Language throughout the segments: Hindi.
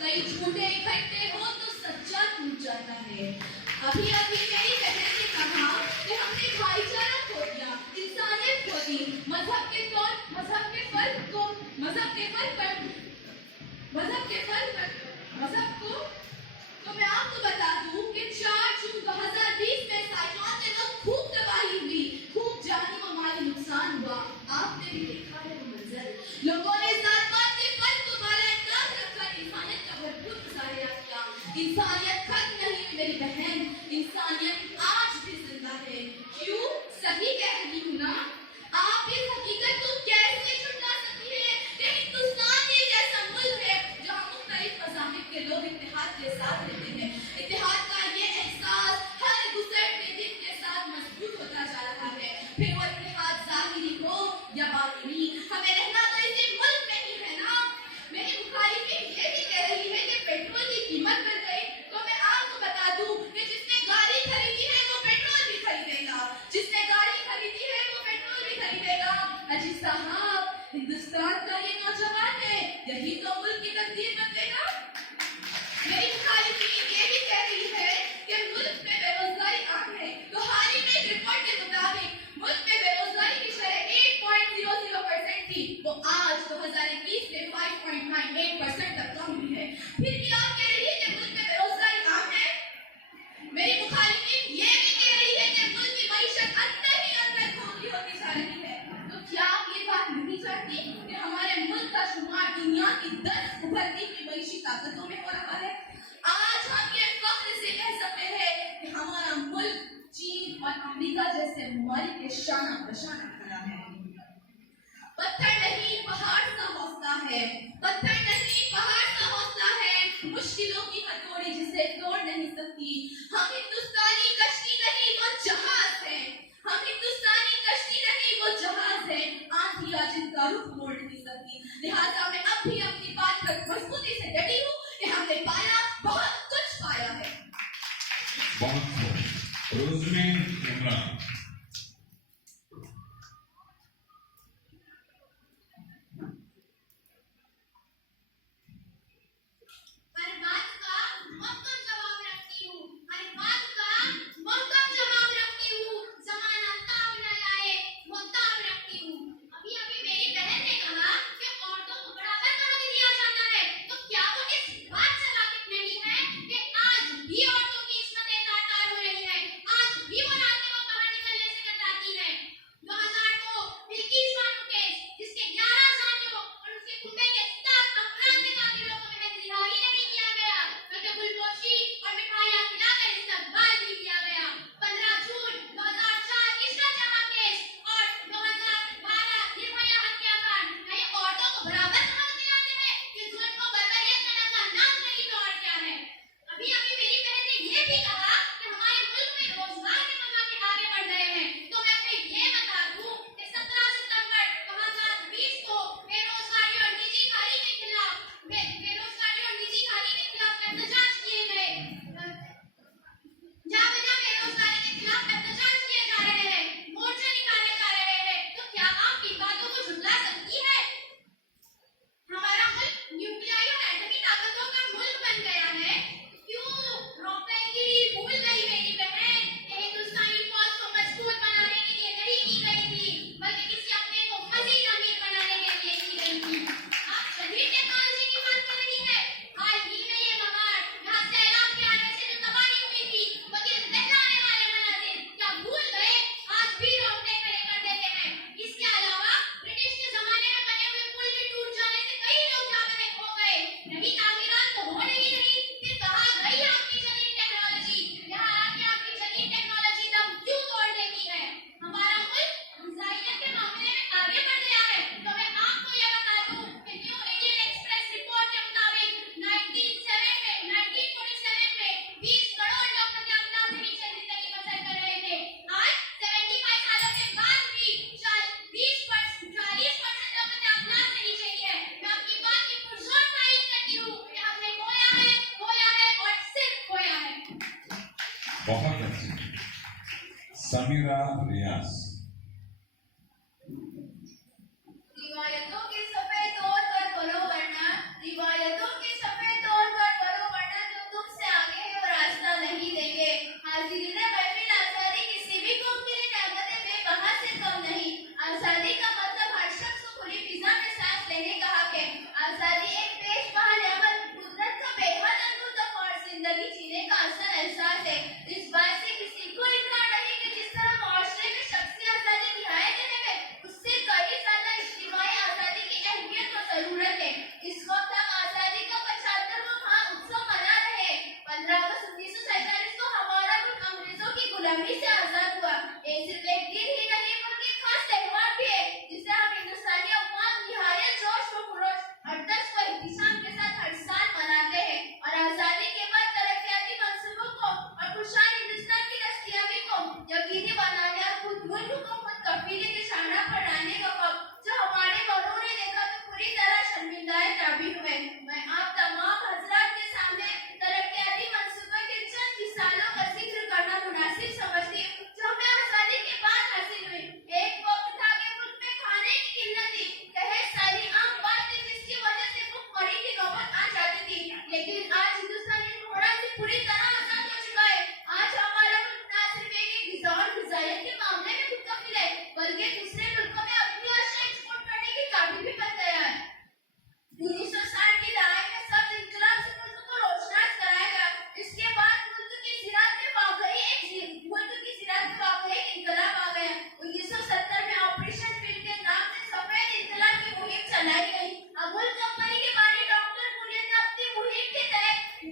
कई झूठे इकट्ठे हो तो सच्चा टूट जाता है। अभी अभी मेरी बहन ने कहा कि हमने भाईचारा खो दिया, इंसानियत खो दी, मजहब के मजहब को। तो मैं आपको बता दूं कि 4 जून 2020 में साइक्लोन से वक्त खूब तबाही हुई, खूब जानी व माली नुकसान हुआ। आपने भी देखा है वो मंजर। लोगों ने जात-पात के फर्क को बाला-ए-ताज रखकर इंसानियत का भरपूर मुजाहिरा किया। इंसानियत खत्म नहीं हुई मेरी बहन, इंसानियत आज भी जिंदा है। क्यों? सही कह रही हूँ ना? आप इस हकीकत को कैसे छुटा सकती है कि हिंदुस्तान एक ऐसा मुल्क है जहाँ मुख्तलिफ मज़ाहिब के लोग इत्तेहाद के साथ रहते हैं। इत्तेहाद का ये एहसास हर गुज़रते दिन के साथ मजबूत होता जा रहा है। फिर वो इत्तेहाद ज़ाहिरी हो या बातिनी, हमें रहना तो इसी मुल्क में ही है ना। मेरी मुखालिफिन ये भी कह रही है कि पेट्रोल की कीमत बढ़ गई, तो मैं आपको बता दूं कि जिसने गाड़ी खरीदी है वो पेट्रोल भी खरीदेगा, जिसने गाड़ी खरीदी है वो पेट्रोल भी खरीदेगा। अजी साहब, हिंदुस्तान का ये नौजवान है, यही तो मुल्क की तकदीर बदलेगा। मेरी मुखालिफिन ये भी कह रही है कि मुल्क में बेरोजगारी आम है, तो हाल ही में एक रिपोर्ट के मुताबिक मुल्क में बेरोजगारी की शरह 8.00% थी, वो आज 2021 में 5.98% तक कम हुई है। फिर भी आप कह रही है कि मुल्क में बेरोजगारी आम है। मेरी मुखालिफिन ये भी कह रही है कि मुल्क की मईशत अंदर ही अंदर खोखली होती जा रही है। तो क्या आप ये बात नहीं चाहती कि हमारे मुल्क का शुमार दुनिया की 10 उभरती की मईशी ताकतों में हो रहा है? आज हम ये फख्र से कह सकते हैं कि हमारा मुल्क चीन और अमेरिका जैसे ममालिक के शाना बशाना खड़ा है। पत्थर नहीं पहाड़ सा हौसला है, पत्थर नहीं पहाड़ सा हौसला है, मुश्किलों की हथौड़ी जिसे तोड़ नहीं सकती। हम हिंदुस्तानी कश्ती नहीं वो जहाज है, हम हिंदुस्तानी कश्ती नहीं वो जहाज है, आंधियां जिनका रुख मोड़ नहीं सकती। लिहाजा मैं अब भी अपनी बात पर मजबूती से डटी हूँ कि हमने पाया, बहुत कुछ पाया है। रोज़नी इमरान। हर बात का महकम जवाब रखती हूँ, हर बात का महकम जवाब रखती हूँ, ज़माना ताब न लाए वो ताब रखती हूँ। अभी अभी मेरी बहन ने कहा कि औरतों को बराबर कहाँ दिया जाता है, तो क्या वो इस बात से वाकिफ नहीं है कि आज भी औरतों की इस्मतें तार-तार हो रही है, आज भी वो रातें को बाहर निकलने से कतराती है। 2002 बिल्किस बानो केस, जिसके 11 साथियों और उसके कुंबे के 7 अफराद के कातिलों को महज रिहा ही नहीं किया गया, बल्कि गुलपोशी और मिठाइयां खिलाकर इस्तकबाल भी किया गया। 15 जून 2004 इसका जमा केस और 2012 निर्भया हत्याकांड। ये औरतों को बराबर हक दिलाते हैं कि जुल्म को बर्बरियत करने का नाम नहीं तो और क्या है। अभी अभी मेरी बहन ने ये भी कहा कि हमारे मुल्क में रोजगार के मौके आगे बढ़ रहे हैं, तो मैं आपको ये बता दूं कि 17 सितंबर 2020 को बेरोजगारी और निजी खाली के खिलाफ एहतजाज किए गए। जहाँ बजा बेरोजगारी के खिलाफ एहतजाज किए जा रहे हैं, मोर्चे निकाले जा रहे हैं, तो क्या आप इन बातों को झुठला सकती है? हमारा मुल्क न्यूक्लियर और एटमी ताकतों का मुल्क बन गया है। क्यों रोकएगी भूल गई मेरी बहन कि हिंदुस्तानी फौज को मजबूत बनाने के लिए नहीं की गई थी, बल्कि किसी अपने को मजीद अमीर बनाने के लिए की गई थी। आप शहीद टेक्नोलॉजी की बात कर रही है। हाल ही में ये मकान यहाँ सैलाब के आने से जो तबाही हुई थी, वो दिल दहलाने वाले मनाजिर क्या भूल गए? आज भी रोंगटे खड़े कर देते हैं। इसके अलावा ब्रिटिश के जमाने में बने हुए पुल के टूट जाने से कई लोग जाकर खो गए। नई तामीरात तो हो नहीं रही, फिर कहाँ गई आपकी जदीद टेक्नोलॉजी? यहाँ आके आपकी जदीद टेक्नोलॉजी दम क्यों तोड़ देती है? हमारा मुल्क इंसानियत के मामले में आगे बढ़ गया है, तो मैं आपको यह बता दूं कि न्यू इंडियन एक्सप्रेस रिपोर्ट के मुताबिक 1947 में 20 करोड़ लोग प्रति आपदा से नीचे जिंदगी बसर कर रहे थे। आज 75 सालों के बाद भी 40% लोग प्रति आपदा से नीचे ही है। मैं आपकी बात की पुरजोर तायीद करती हूँ कि हमने खोया है और सिर्फ खोया है। बहुत अच्छी। समीरा रियाज। रिवायतों के सफेद तौर पर बोलो वरना रिवायतों के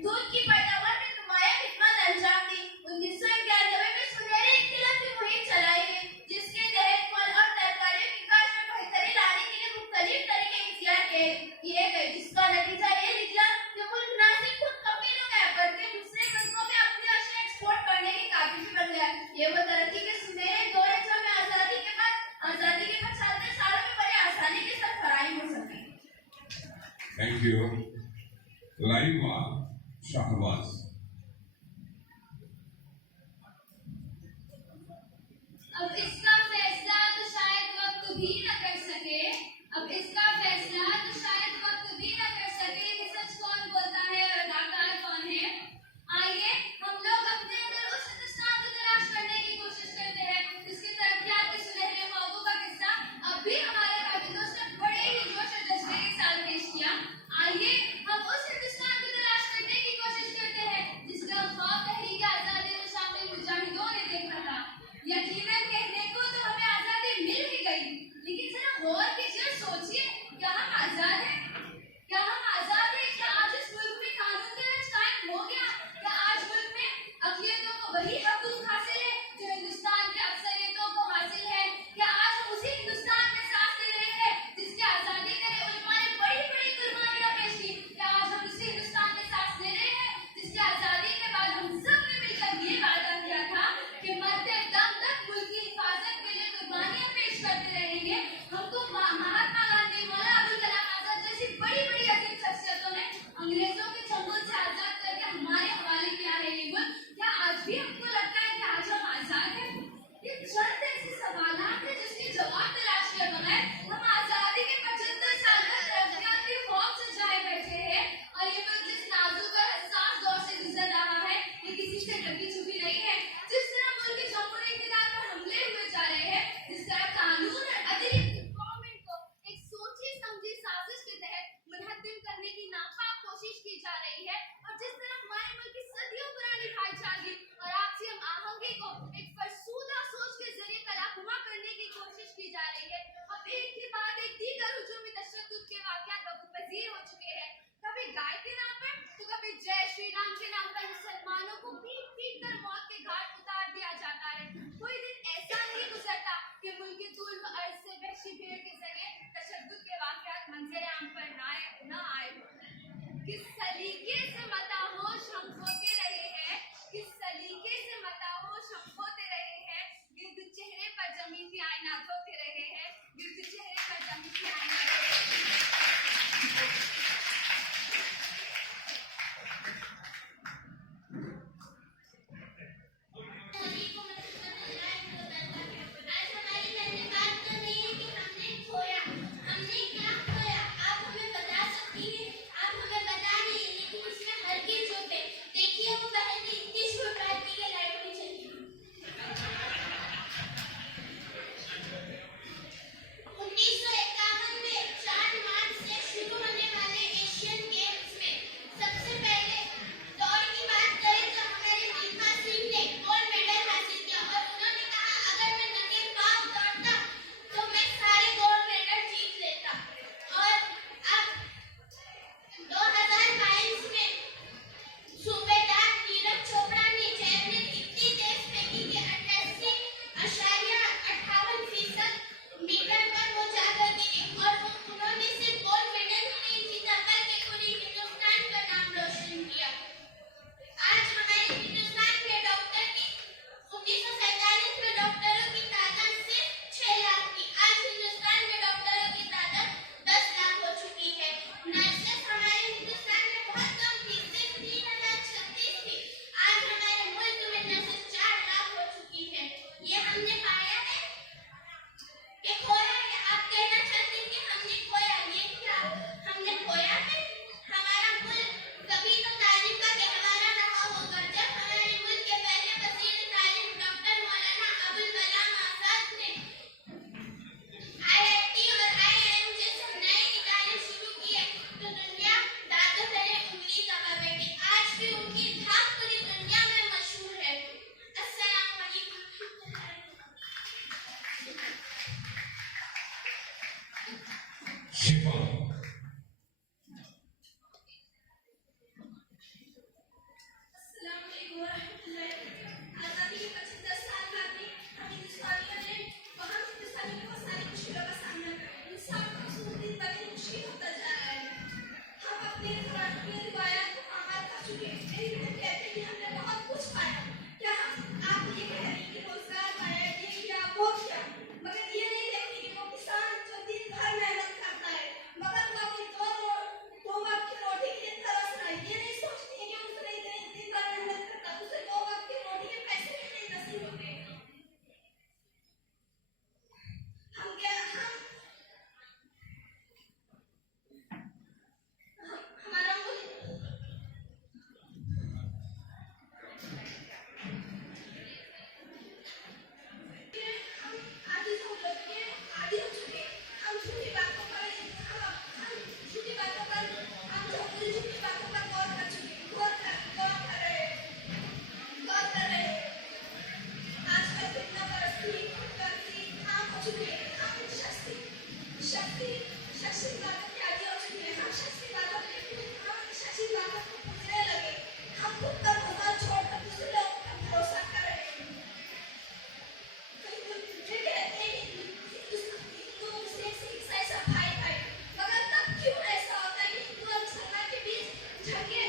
दूध की पैदावार में नुमाया खिदमत अंजाम दी। 1991 में सुनहरे इनकलाब की मुहिम चलाई गई, जिसके तहत फल और तरकारियों की काश्त में बेहतरी लाने के लिए मुख्तलिफ तरीके इख्तियार किए गए, जिसका नतीजा ये निकला कि मुल्क न सिर्फ खुद कफील हो गया बल्कि दूसरे मुल्कों में अपनी अशिया एक्सपोर्ट करने के काबिल भी बन गया। ये वो तरक्की के सुनहरे दौर है जो हमें आजादी के बाद 40 सालों में बड़े आसानी के साथ फराहम हो सके। Thank you. Laiva Shahbaz. अब इसका फैसला तो शायद वक्त भी न कर सके कि सच कौन बोलता है और अदाकार कौन है। आइए हम लोग अपने अंदर उस हिंदुस्तान को तलाश करने की कोशिश करते हैं जिसकी तरक्कियात के सुनहरे ख्वाबों का किस्सा अब भी हमारे काबिलों ने बड़े ही जोश और जज्बे के साथ पेश किया। आइए हम उस हिंदुस्तान को तलाश करने की कोशिश करते हैं जिसका ख्वाब तहरीक आजादी में शामिल मुजाहिदों ने देखा था। यकीनन कहने को तो हमें आजादी मिल ही गई, लेकिन जरा गौर कीजिए, सोचिए, क्या हम आजाद हैं? क्या आज इस मुल्क में कानून का राज कायम हो गया? क्या आज मुल्क में अक़लियतों को वही हकूक़ हासिल है जो हिंदुस्तान के अक्सरियतों को हासिल है? क्या आज हम उसी हिंदुस्तान में सांस ले रहे हैं जिसकी आजादी के लिए उलमा ने बड़ी बड़ी कुर्बानियां पेश की? क्या आज हम उसी हिंदुस्तान में सांस ले रहे हैं जिसकी आजादी के बाद हम सब ने मिलकर ये वादा किया था कि मरते दम तक मुल्क की हिफाजत के लिए कुर्बानियां पेश करते रहेंगे? हमको महात्मा गांधी, मौलाना अबुल कलाम आजाद जैसी बड़ी बड़ी अजीम शख्सियतों ने अंग्रेजों के चंगुल से आजाद करके हमारे हवाले किया है ये मुल्क। क्या आज भी हमको लगता है कि आज हम आजाद हैं? ये चंद ऐसे सवालात हैं जिसके जवाब तलाश किए बगैर हम आजादी के 75 साल तक तरक्कियात के ख्वाब सजाए बैठे हैं। और ये मुल्क जिस नाजुक और हसास दौर से गुजर रहा है ये किसी से ढकी छुपी नहीं है। जिस तरह मुल्क के जमहूरी इक़्तिदार पर हमले हुए जा रहे हैं, जिस तरह कानून और अदलियत की गवर्नमेंट को एक सोची समझी साजिश के तहत मुनहद्दिम करने की नापाक कोशिश की जा रही है, और जिस तरह हमारे मुल्क की सदियों पुरानी भाईचारगी और आपसी हम आहंगी को एक फरसूदा सोच के जरिए कलाकुमा करने की कोशिश की जा रही है। अब एक के बाद एक दीगर हुजूमी तशद्दुद के वाक़यात वक़ूफ़-पज़ीर हो चुके हैं। कभी गाय के नाम पर तो कभी जय श्री राम के नाम पर मुसलमानों को पीट पीट कर मौत के घाट उतार दिया जाता है। कोई दिन ऐसा नहीं गुजरता कि मुल्क के तूल व अर्ज़ से वहशी भेड़ के जरिए तशद्दुद के वाक़यात मंज़र आम पर न आए। किस सलीके से मताहोश हम खोते रहे हैं, गिर्द चेहरे पर जमी थी आईना धोते रहे हैं, गिर्द चेहरे पर जमी थी आईना धोते रहे हैं। हमने क्या खोया? आप हमें बता सकती हैं? आप हमें बता नहीं, लेकिन इसमें हर ये रिवाया को हमार कर चुके हैं। मेरी बहन कहते हैं कि हमने बहुत कुछ पाया। क्या आप ये कह रही हैं कि रोजगार पाया, ये किया, वो किया, मगर ये नहीं देखती कि वो किसान जो दिन भर मेहनत करता है, मगर वो अपनी दो वक्त की रोटी के लिए तरस रहा है। ये नहीं सोचती है कि उसने दिन भर मेहनत करता, उसे दो वक्त की रोटी के पैसे भी नहीं नसीब होते। हम क्या हमारा मुल्क हम आदि हो चुके हैं, आदि हो चुके हैं। हम झूठी बातों पर झूठी बातों पर हम झूठी बातों पर गौर कर चुके हैं, गौर कर रहे हैं, गौर कर रहे हैं। आजकल कितना परस्ती आम हो चुके हैं। हम शक्ति बातों के आदी हो चुके हैं। हम शक्ति बातों को पूजने लगे। हम खुद पर भरोसा छोड़कर दूसरे लोगों पर भरोसा कर रहे हैं। ये कहते हैं कि हिंदू मुस्लिम सिख ईसाई सब भाई भाई, मगर तब क्यों ऐसा होता है कि हिंदू और मुसलमान के बीच झगड़े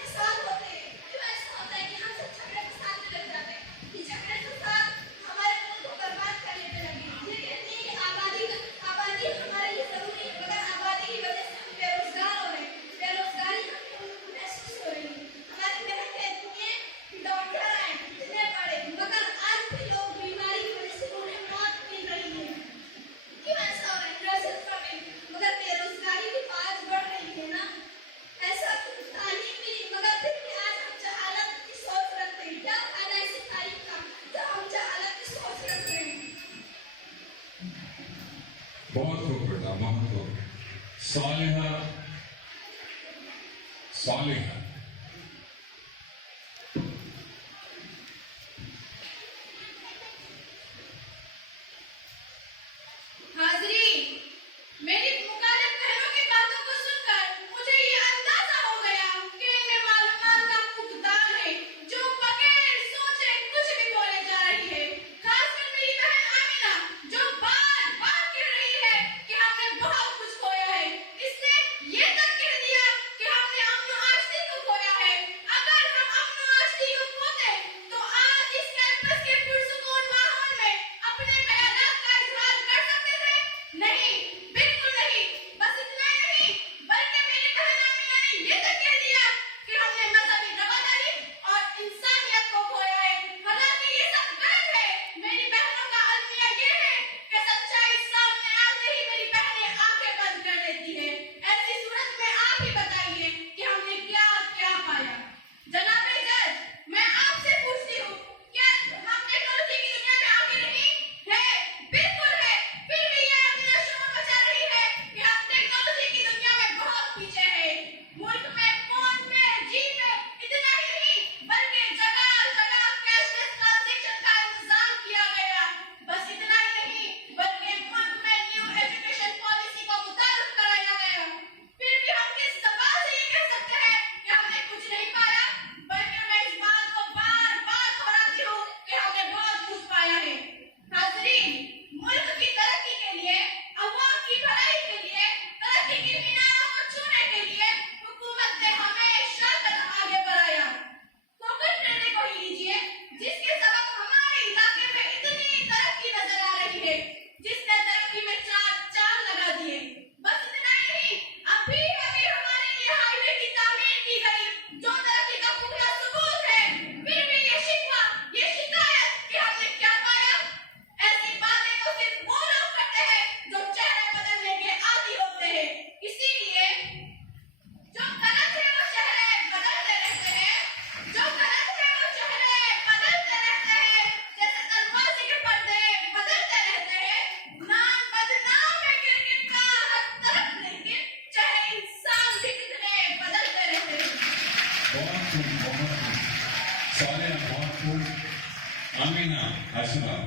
फसाद होते हैं? क्यों ऐसा होता है कि हम सब झगड़े फसाद में लग जाते हैं? ये झगड़े फसाद हमारे मुल्क को बर्बाद करने में लगे। ये कहते हैं कि आबादी हमारे लिए जरूरी है, मगर आबादी की वजह से हम बेरोजगार हो रहे हैं। बेरोजगारी हमें महसूस हो रही है। हमारी बहन कहती है कि डॉक्टर आए, इतने पढ़े, मगर आज भी लोग बीमारी की वजह से उन्हें मौत मिल रही है। क्यों ऐसा हो रहा है? नर्सेज पढ़े, मगर बेरोजगारी भी आज बढ़ रही है ना। ऐसा तालीम मिली, मगर फिर भी आज हम जहालत की सोच रखते हैं। क्या फायदा ऐसी तालीम का जब हम जहालत की सोच रखते हैं? बहुत खूब बेटा, बहुत खूब। सालिहा सालिहा हाज़रीन, मेरी मुकालिम बहनों की बातों को सुनकर मुझे ये अंदाजा हो गया कि इनमें मालूमात का फुकदान है, जो बगैर सोचे कुछ भी बोले जा रही है। खासकर मेरी बहन आमिना, जो बार-बार कह रही है कि हमने बहुत कुछ खोया है। इसने ये तक कह दिया कि हमने अमन और आश्ती को खोया है। अगर हम अमन और आश्ती को खोते तो आज इस कैंपस के पुरसुकून माहौल में अपने ख्यालात का इजहार कर सकते थे? नहीं, बिल्कुल नहीं। बस इतना ही नहीं, बल्कि मेरी बहन आमिना ने ये तक कह दिया कि हमने मजहबी रवादारी और इंसानियत को खोया है। हालांकि ये सब गलत है। मेरी बहनों का अलमिया ये है कि सच्चाई सामने आते ही मेरी बहनें आंखें बंद कर देती है। ऐसी सूरत में आप ही बताइए कि हमने क्या क्या पाया। जनाबे जज, मैं आपसे पूछती हूँ, क्या हम टेक्नोलॉजी की दुनिया में आगे नहीं है? बिल्कुल है। फिर भी ये आमिना शोर मचा रही है कि हम टेक्नोलॉजी की दुनिया में बहुत पीछे हैं। मुल्क में फोन पे, जीपे, इतना ही नहीं, बल्कि जगह जगह कैशलेस ट्रांजैक्शन का इंतजाम किया गया। बस इतना ही नहीं, बल्कि मुल्क में न्यू एजुकेशन पॉलिसी को मुतारिफ कराया गया। फिर भी हम किस ज़बान से ये कह सकते हैं कि हमने कुछ नहीं पाया? बल्कि मैं इस बात को बार-बार दोहराती हूँ कि हमने बहुत कुछ पाया है। हाज़रीन, मुल्क की तरक्की के लिए, अवाम की भलाई के लिए, तरक्की के मीनारों को छूने के लिए हुकूमत ने हमेशा कदम आगे बढ़ाया। कोकट रेलवे को ही लीजिए, जिसके सबब हमारे इलाके में इतनी तरक्की नजर आ रही है, जिसने तरक्की में चार चांद लगा दिए। बस इतना ही नहीं, अभी हमारे लिए हाईवे की तामीर की गई, जो तरक्की का पुख्ता सबूत है। फिर भी ये शिकवा, ये शिकायत कि हमने क्या पाया? ऐसी बातें तो सिर्फ वो लोग करते हैं जो चेहरे बदलने के आदी होते हैं। इसीलिए जो गलत है वो चेहरे बदलते रहते हैं, जो गलत है वो चेहरे बदलते रहते हैं, जैसे दरवाजे के पर्दे बदलते रहते हैं। नाम बदनाम है क्रिकेट का हर तरफ, लेकिन चाहे इंसान भी कितने बदलते रहते हैं। बहुत खूब, बहुत खूब। सालिहा बहुत खूब। आमिना हसना।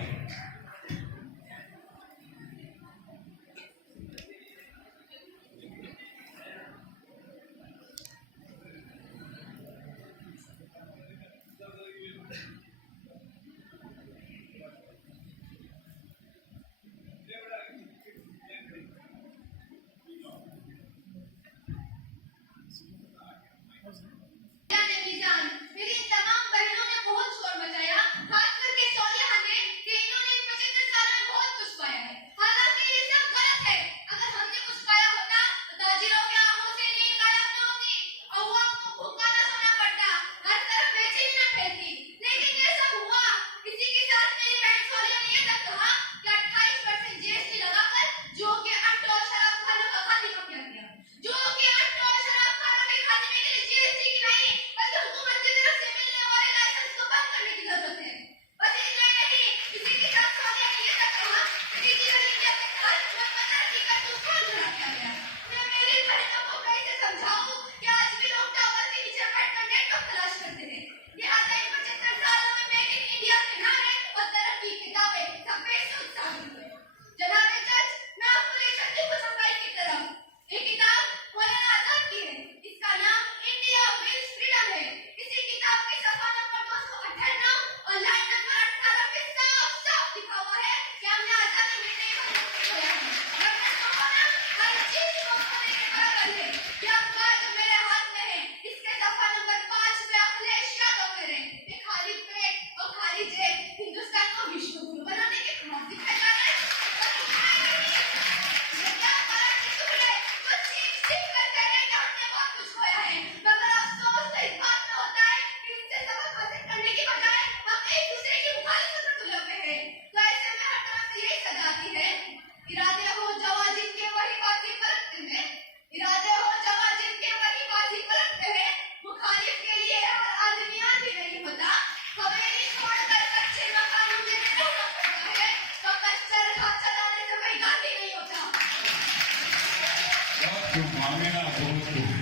बहुत खूब।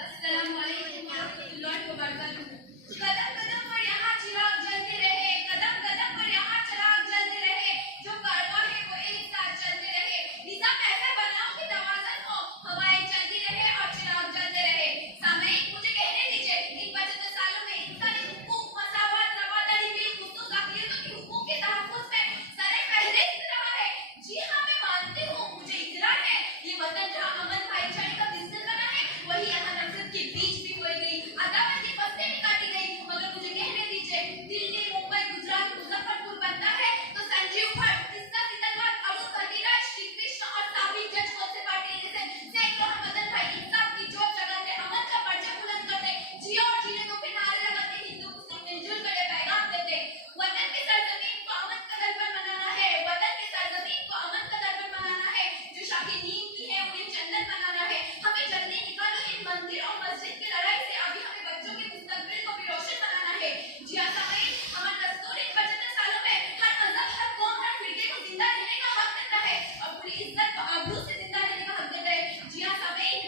अस्सलामुअलैकुम वरहमतुल्लाहि वबरकातुहू। कदम कदम पर यहाँ चिराग जलते रहे, कदम कदम पर यहाँ चिराग जलते रहे, जो कारवां है वो एक साथ चलते रहे। निज़ाम ऐसा बनाओ कि तवाज़ुन हो, हवाएं चलती रहे और चिराग जलते रहे। सामईन, मुझे कहने दीजिए, इन 75 सालों में इंसानी हुकूक, मसावत, रवादारी, बेखुसूस अक़लियतों के हुकूक के तहफ़्फ़ुज़ में सर-ए-फ़हरिस्त रहा है। जी हाँ, मैं मानती हूँ, मुझे इक़रार है, ये वतन जहाँ अमन भाईचारे का बिस्तर बना है, वही यहाँ नफ़रत के बीज भी बोई गई, अदावत की फसलें भी काटी गई। मगर मुझे कहने दीजिए, दिल्ली, मुंबई, गुजरात, मुज़फ़्फ़रपुर बनता है तो संजीव भट्ट, कृष्णा सितलवार, अरुण भट्टीराज, श्री कृष्ण और साबिक जज खोसे पाटिल जैसे सैकड़ों हमवतन भाई इंसाफ की जोत जगाते, अमन का परचम बुलंद करते, जियो और जीने दो के नारे लगाते, हिंदू मुस्लिम मिलजुल कर ये पैगाम देते, वतन की सरजमीन को अमन का दरबार बनाना है, वतन की सरजमीन को अमन का दरबार बनाना है, जो शाखें नीम की है उन्हें जन्नत बनाना है। हमें जल्दी निकालो इन मंदिर और मस्जिद की लड़ाई से, अभी हमें बच्चों के मुस्तकबिल को भी रोशन बनाना है। जी हाँ सामईन, हमारा दस्तूर इन 75 सालों में हर मजहब, हर कौम, हर फिरके को जिंदा रहने का हक देता है और पूरी इज्जत व आबरू से जिंदा रहने का हक देता है। जी हाँ सामईन,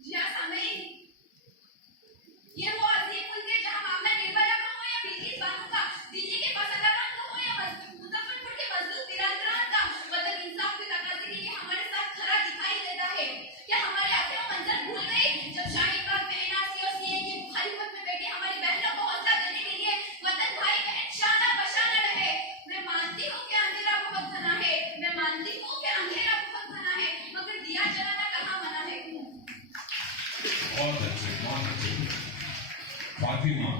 जी हाँ सामईन, ये वो अजीम मुल्क है जहाँ मामला निर्भया का हो या बिल्किस बानो का, दिल्ली के पासदारान का हो या मुजफ्फरपुर के मजलूम बिरादरान का, वतन इंसाफ के तकाज़े के लिए हमारे साथ खरा दिखाई देता है। क्या हमारी आंखें वो मंजर भूल गई जब शाहीन बाग में एनआरसी और सीए की मुखालिफत में बैठी हमारी बहनों को हौसला देने के लिए वतन भाई बहन शाना बशाना रहे। मैं मानती हूँ कि अंधेरा बहुत घना है, मैं मानती हूँ कि अंधेरा बहुत घना है, मगर दिया जलाना कहाँ मना है। बहुत अच्छे, बहुत अच्छे। फातिमा,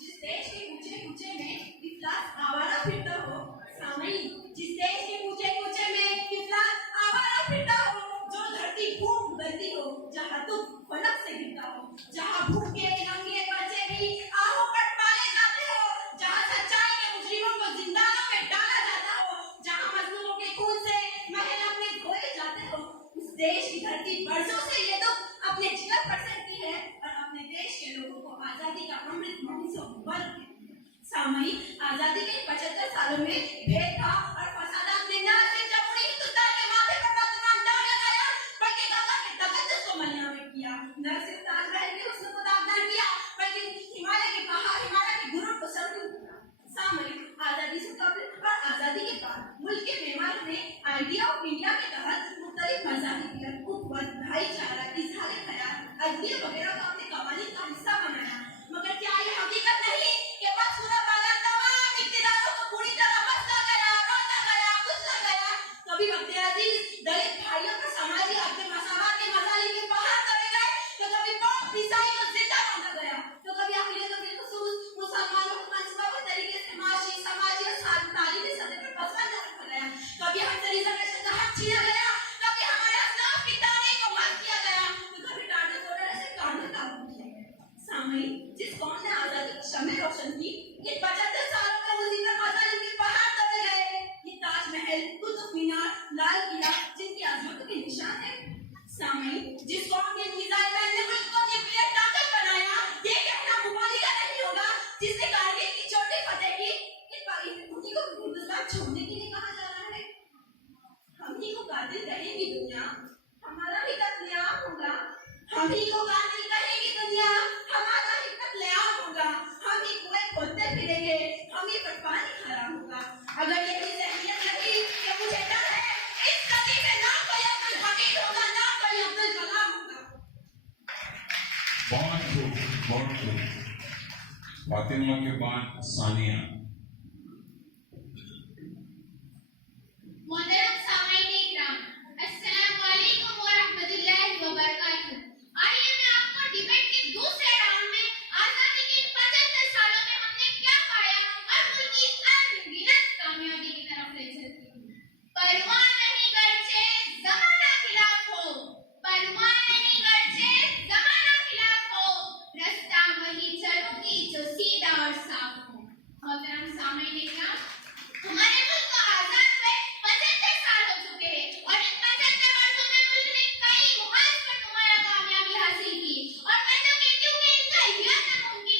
जिस देश के कूचे कूचे में इफ्लास आवारा फिरता हो, सामईन, जिस देश के कूचे कूचे में इफ्लास आवारा फिरता हो, जो धरती खूब उगलती हो, जहाँ दुख फलक से गिरता हो, जहाँ भूखे नंगे बच्चे भी आहों पर पाले जाते हो, जहाँ सच्चाई के मुजरिमों को जिंदानों में डाला जाता हो, जहाँ मजलूमों के खून से महल अपने धोए जाते हो, उस देश की धरती बरसों से ये दुख अपने जिगर पर सहती है और अपने देश के लोगों को आजादी का अमृत महोत्सव बन सामईन, आजादी के 75 सालों में भेदभाव और फसादात ने न सिर्फ जमहूरी हिंदुस्तान के माथे पर बदनाम दाग लगाया, बल्कि गंगा के तकद्दुस को मलियामित किया, न सिर्फ ताजमहल के हुस्न को दागदार किया, बल्कि हिमालय के पहाड़, हिमालय के गुरूर को सरदूर किया। सामईन, आजादी से कबल और आजादी के बाद मुल्क के मेहमानों ने आइडिया ऑफ इंडिया के तहत मुख्तलिफ मज़ाहिबियत, उखवत, भाईचारा, इज़हार ख्याल, अदलिया वगैरह को अपने कवानीन का हिस्सा बनाया। मगर क्या ये हकीकत नहीं कि मज़कूरा वाला तमाम इक़्तिदारों को पूरी तरह मसला गया, रोता गया, कुचला गया। कभी वक्त अजीज दलित भाइयों पर समाजी हक में मसावत के मसाइल के पहाड़ तोड़े गए, तो कभी पाक ईसाई को जिंदा माना गया, तो कभी अक़लियतों बिलखुसूस मुसलमानों को मनसूबाबंद तरीके से माशी, समाजी और तालीमी सतह पर पसमानदा रखा गया, कभी हमसे रिजर्वेशन का हक छीना गया, कभी हमारे असलाफ की तारीख को माफ किया गया, तो कभी टाटे तोड़े ऐसे कानून लागू किए गए। सामईन, जिस कौम ने आजादी की शम्में रोशन की, इन 75 सालों में उसी पर मज़ालिम के पहाड़ तोड़े गए। ये ताजमहल, कुतुब मीनार, लाल किला जिनकी आज़मत के निशान है। सामईन, जिस कौम के मिसाइल मैन ने मुल्क को न्यूक्लियर ताकत बनाया, ये कहना मुबालिगा नहीं होगा, जिसने कारगिल की चोटी फतेह की, उन्हीं को हिंदुस्तान छोड़ने के लिए कहा जा रहा है। हम ही को कातिल कहेगी दुनिया, हमारा ही कत्लेआम होगा। हम ही को कातिल कहेगी दुनिया, हमारा ही कत्लेआम होगा। हम ही कुएं खोदते फिरेंगे, हम ही पर पानी हराम होगा। अगर यही ज़हनियत रही कि मुझे डर है, इस सदी में ना कोई अब्दुल हमीद होगा, ना कोई अब्दुल कलाम होगा। बहुत खूब, बहुत खूब। फातिमा के बाद सानिया। मोहतरम सामईन इकराम, अस्सलामुअलैकुम वरहमतुल्लाहि वबरकातुहू। आइए मैं आपको डिबेट के दूसरे राउंड में आजादी के 75 सालों में हमने क्या पाया और मुल्क की अनगिनत कामयाबी की तरफ ले चलती हूँ। परवान नहीं गरचे ज़माना खिलाफ हो, परवान नहीं गरचे ज़माना खिलाफ हो, रास्ता वही चलूंगी जो सीधा और साफ हो। मोहतरम सामईन इकराम, हमारे मुल्क को आजाद हुए 75 साल हो चुके हैं और इन 75 वर्षों में मुल्क ने कई मुहाज पर नुमाया कामयाबी हासिल की और मैं तो कहती हूँ कि इनका इतिहास नामुमकिन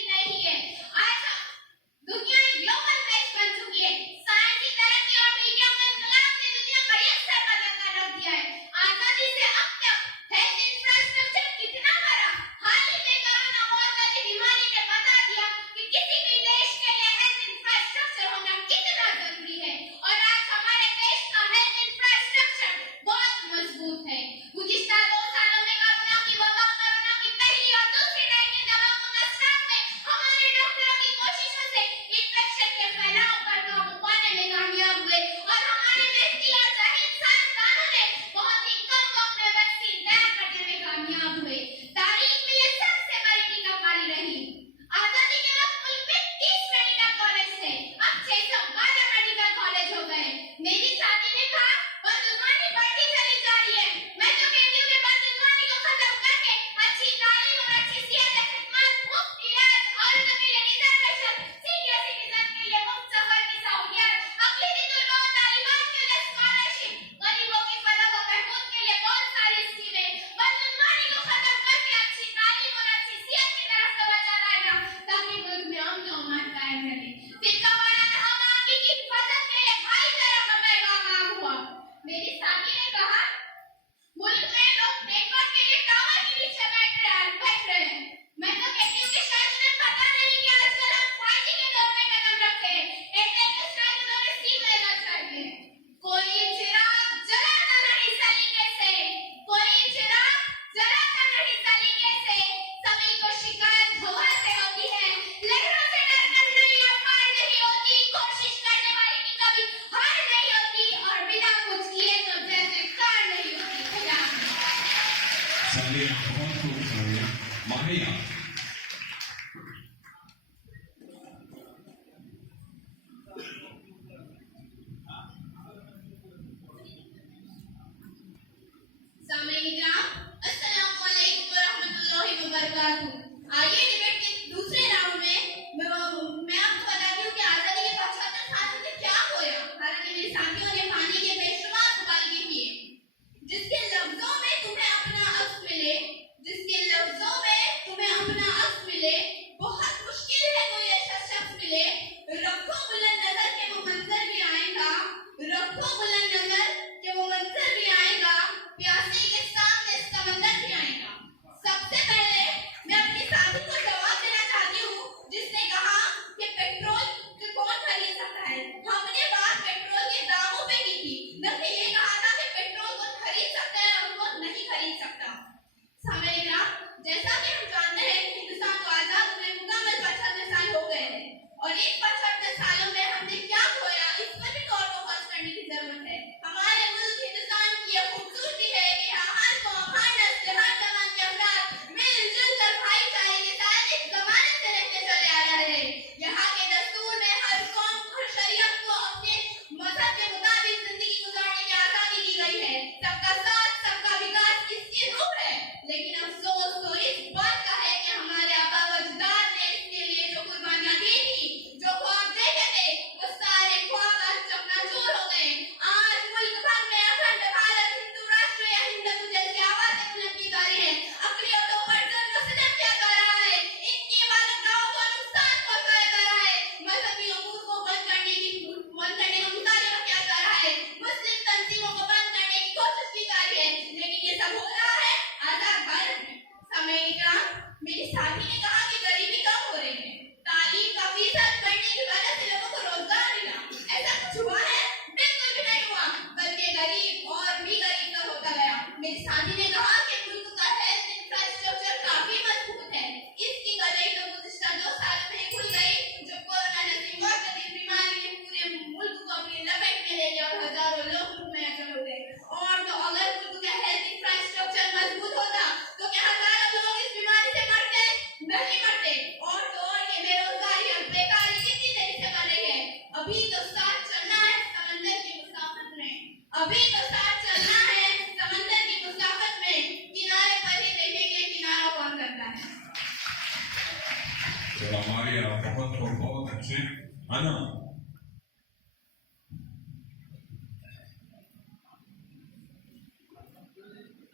आना।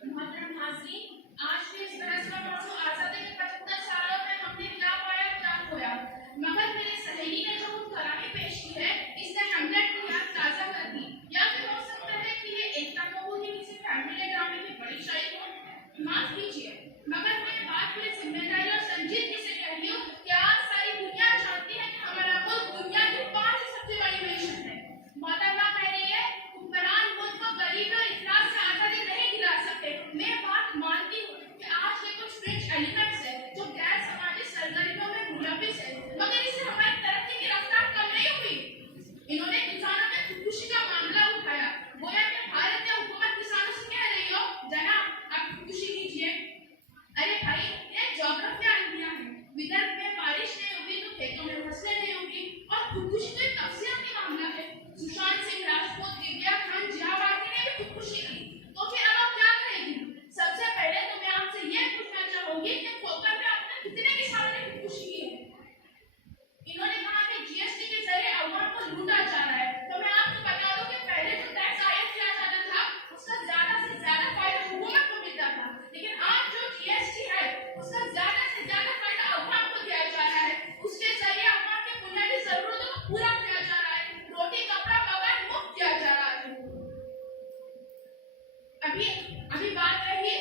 मोहतरम हाज़रीन, आज के इस बहस का मौजू आज़ादी के 75 सालों में हमने क्या पाया क्या खोया। मगर मेरे सहेली ने जो कलामी पेश की है, इसने हेमलेट की याद ताज़ा कर दी। या फिर हो सकता है कि ये एकता कपूर की किसी फैमिली ड्रामे की बड़ी शायरी हो। माफ कीजिए, मगर मैं बात पूरी जिम्मेदारी और संजीदगी से कह रही हूँ कि आज सारी दुनिया जानती है कि हमारा मुल्क दुनिया की 5 सबसे बड़ी मैशत है। मोहतरमा कह रही है, हुक्मरान मुल्क को गरीबी और इफलास से आज़ादी नहीं दिला सकते। मैं बात मानती हूँ कि आज के कुछ फ्रिंज एलिमेंट्स हैं जो गैर सामाजिक सरगर्मियों में मुलविस है, मगर इससे हमारी तरक्की की रफ्तार कम नहीं हुई। इन्होंने किसानों में खुदकुशी का मामला उठाया, गोया कि भारत या हुकूमत किसानों से कह रही हो, जनाब आप खुदकुशी कीजिए। अरे भाई, ये ज्योग्राफी आइडिया है। विदर्भ में बारिश नहीं होगी तो खेतों में फसलें नहीं होगी, और खुदकुशी तो एक तफसील का मामला है। सुशांत सिंह राजपूत, दिव्या खान, जिया भारती ने भी खुदकुशी की, तो फिर अब आप क्या करेंगी? सबसे पहले तो मैं आपसे ये पूछना चाहूंगी कि खोकर में आपने कितने किसानों ने खुदकुशी की है? इन्होंने कहा कि जीएसटी के जरिए अवाम को लूटा जा रहा है, तो मैं आपको बता दूं कि पहले जो टैक्स आयात किया जाता था उसका ज्यादा से ज्यादा फायदा हुकूमत को मिलता था, लेकिन आज जो जीएसटी है उसका ज्यादा से ज्यादा फायदा अवाम को दिया जा रहा है। उसके जरिए अवाम की बुनियादी जरूरतों को पूरा किया जा रहा है, रोटी कपड़ा मकान मुफ्त किया जा रहा है। अभी अभी बात रही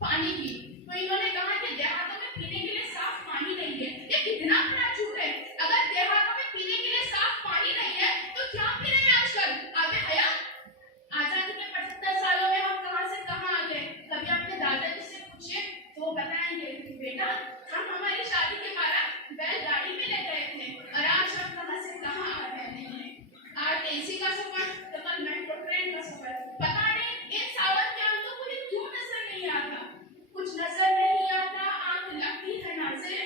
पानी की, तो इन्होंने कहा कि देहातों में पीने के लिए साफ पानी नहीं है। ये कितना बड़ा झूठ है। अगर देहातों में पीने के लिए साफ पानी नहीं है तो क्या पी रहे हैं आजकल? आगे हया आजादी के 75 सालों में हम कहां से कहां आ गए? कभी अपने दादाजी से पूछिए तो वो बताएंगे, बेटा हम हमारी शादी के 12 बैलगाड़ी में ले गए थे और आज हम कहां से कहां आ गए हैं। आज एसी का सफर तो कल मेट्रो ट्रेन का सफर। पता नहीं इन सावन के अंकों को भी क्यों नजर नहीं आता। कुछ नजर नहीं आता, आंख लगती है नाज़े।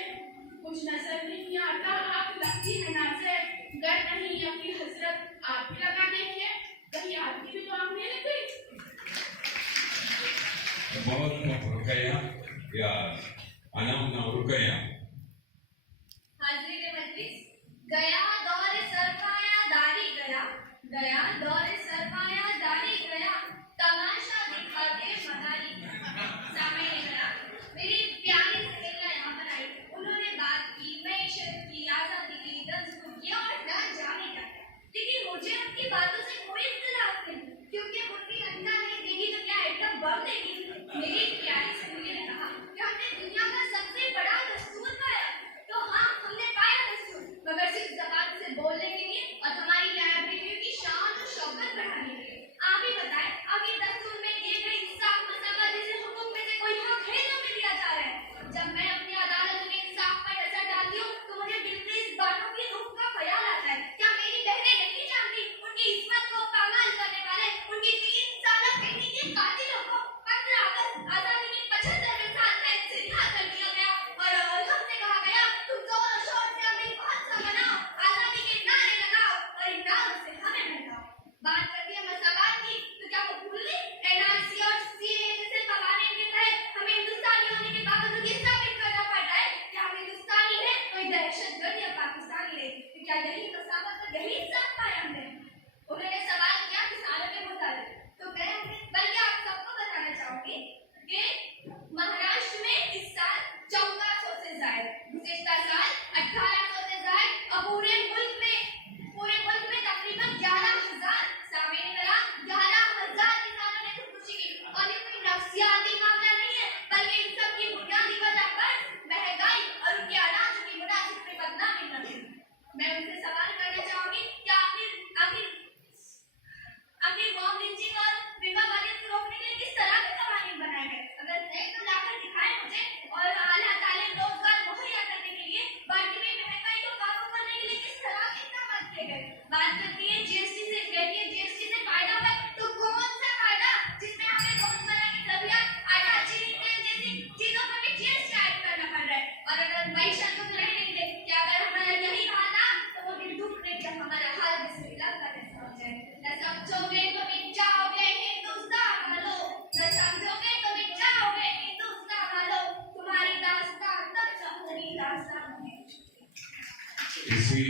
कुछ नजर नहीं आता, आंख लगती है नाज़े। गर नहीं अपनी हजरत आप भी लगा देखिए, कहीं आपकी भी तो आंख नहीं लग गई। बहुत रुकया या अनामना रुकया। हाज़रीन मजलिस, गया दौर सरमाया दारी गया, गया दौर सरमाया दारी गया, तमाशा दिखा के मनाली गया। सामने गया, मेरी प्यारी सहेलियां यहाँ पर आई, उन्होंने बात की, मैशत की, आजादी की, दस्तूर की और न जाने क्या क्या। लेकिन मुझे उनकी बातों से कोई इख्तिलाफ नहीं, क्योंकि उनकी अंडा नहीं देगी तो क्या एटम बम देगी। मेरी प्यारी सहेली ने कहा कि हमने दुनिया का सबसे बड़ा दस्तूर पाया, तो हाँ हमने पाया दस्तूर, मगर सिर्फ ज़बान से बोलने के लिए और हमारी लाइब्रेरी की शान और शौकत बढ़ाने के लिए। आप ही बताएं, आगे दस्तूर में दिए गए इंसाफ मसला जैसे हुक्म में से कोई हक है जो हमें दिया जा रहा है। जब मैं अपनी अदालत में इंसाफ पर नजर डालती हूँ तो मुझे दिल से इस बातों की रूह का ख्याल आता है, क्या मेरी बहनें नहीं जानती उनकी इस्मत को पामाल करने वाले उनकी 3 साल पहले के कातिलों को 15 अगस्त आजादी के 75वें साल में से रिहा कर दिया गया और हमसे कहा गया तुम जोर शोर से अमृत महोत्सव मनाओ, आजादी के नारे लगाओ और इन नारों से हमें बहकाओ। बात करती है मसावात की, तो क्या वो भूल गई एनआरसी और सीएए जैसे कवानीन के तहत हमें हिंदुस्तानी होने के बावजूद ये साबित करना पड़ रहा है कि हम हिंदुस्तानी हैं, कोई दहशतगर्द या पाकिस्तानी नहीं। तो क्या यही मसावत और यही इंसाफ पाया हमने? उन्होंने सवाल किया किसानों के मुताबिक, तो मैं बल्कि आप सबको बताना चाहूंगी कि महाराष्ट्र में इस साल 1400 से ज्यादा, गुज़िश्ता साल 1800 से ज्यादा और पूरे मुल्क में तकरीबन 11,000 सामने करा 11,000 किसानों ने खुदकुशी की। और ये कोई नफ्सियाती मामला नहीं है, बल्कि इन सब की बुनियादी वजह पर महंगाई और उनके अनाज की मुनासिब में बदनामी न थी। मैं उनसे सवाल करना चाहूंगी कि आखिर मॉब लिंचिंग और विवाहवादी को रोकने के लिए किस तरह के कानून बनाए गए? अगर एक तो लाकर दिखाएं मुझे, और आला तालीम रोजगार मुहैया करने के लिए, बाकी में महंगाई को काबू करने के लिए किस तरह के इक़दाम किए गए? बात करती है जीएसटी से, कहती है जीएसटी से फायदा हुआ, तो कौन सा फायदा जिसमें हमें रोजमर्रा की जरूरियात आटा चीनी तेल जैसी चीजों पर भी जीएसटी ऐड करना पड़ रहा है। और अगर मैशत को नहीं दे कि अगर हमारा यही कहा था तो वो दिन दुख में जब हमारा हाल बिस्मिल्लाह का जैसा हो जाए। न समझोगे तो मिट जाओगे हिंदुस्तान वालों, न समझोगे तो मिट जाओगे हिंदुस्तान वालों, तुम्हारी दास्तान तब तक पूरी दास्तान है। इसी